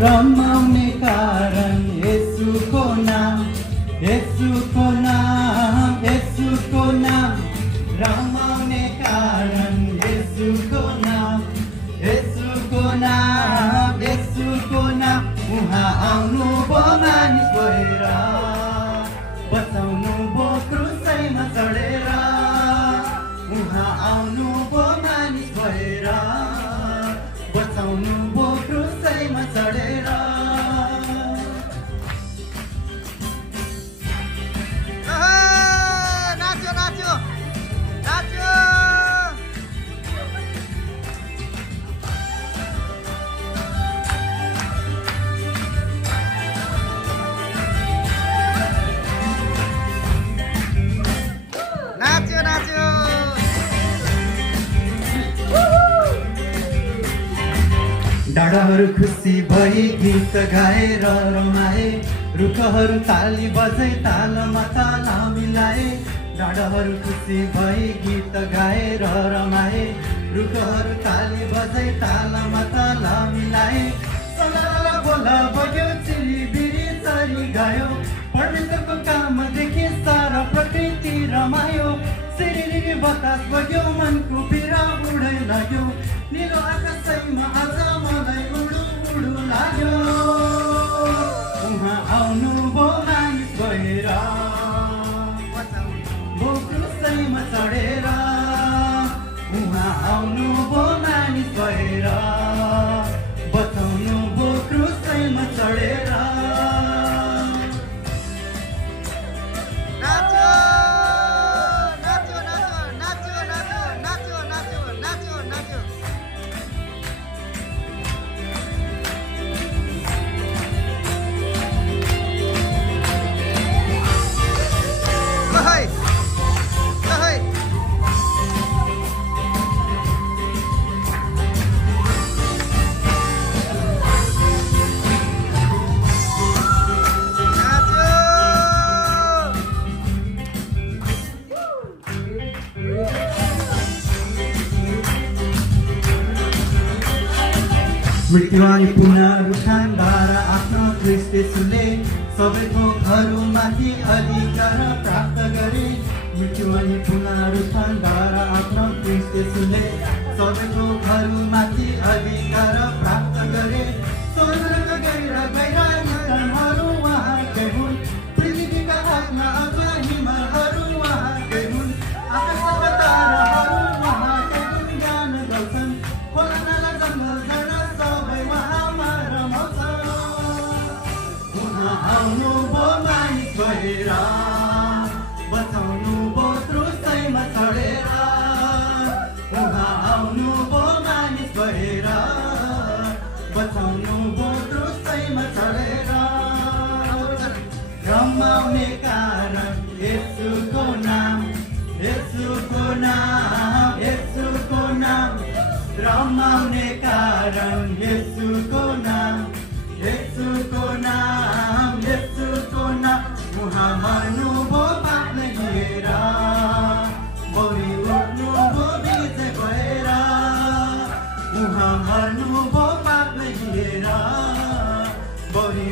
रमाउने कारण येशूको नाम, येशूको नाम, येशूको नाम। रमाउने कारण येशूको नाम, येशूको नाम, येशूको नाम। उहाँ आउनु भो मानिस भएर, बचाउनु भो क्रुसैमा चढेर। उहाँ आउनु भो मानिस भएर, बचाउनु भो क्रुसैमा चढेर। नाच्यो नाच्यो नाच्यो। नाच्यो नाच्यो। डाँडाहरू खुसी भई गीत गाएर रमाए, रुखहरू ताली बजै तालमा ताल मिलाए। डाँडाहरू खुसी भई गीत गाएर रमाए, रुखहरू ताली बजै तालमा ताल मिलाए। सलाला बोला बग्यो चिरिबिरी चरी गयो, परमेश्वरको काम देखि सारा प्रकृति रमायो। सिरिरी बतास बग्यो मनको पीडा उडै लाग्यो, निलो आकाशैमा आज मलाई उडु उडु लाग्यो। उहाँ आउनु भो मानिस भएर, भो क्रुसैमा चढेर। उहाँ आउनु भो मानिस भएर, बचाउनु भो क्रुसैमा चढेर। नाच्यो नाच्यो नाच्यो नाच्यो नाच्यो नाच्यो नाच्यो नाच्यो। मृत्यु अनि पुनरुत्थानबाट आफ्नो ख्रीष्ट येशूले सबैको घरमाथि अधिकार प्राप्त गरे। मृत्यु अनि पुनरुत्थानबाट आफ्नो ख्रीष्ट येशूले सबैको घरमाथि अधिकार प्राप्त गरे। स्वर्गका गैर निकटहरू उहाँकै हुन्, पृथ्वीका आत्मा अथवा हिमालहरू उहाँकै हुन्। आकाशका ताराहरू उहाँकै हुन्, ज्ञान गर्छन्। खोला नाला जङ्गल झरना सबै उहाँमा रमाउँछ। उहाँ आउनु भो मानिस भएर, बचाउनु भो क्रुसैमा चढेर। उहाँ आउनु भो मानिस भएर, बचाउनु भो क्रुसैमा चढेर। रमाउने कारण येशूको नाम, येशूको नाम, येशूको नाम। रमाउने कारण येशूको नाम, येशूको नाम, येशूको नाम। उहाँ मर्नु भो पापलाई लिएर, बौरी उठ्नु भो विजय भएर। उहाँ मर्नु भो पापलाई लिएर, बौरी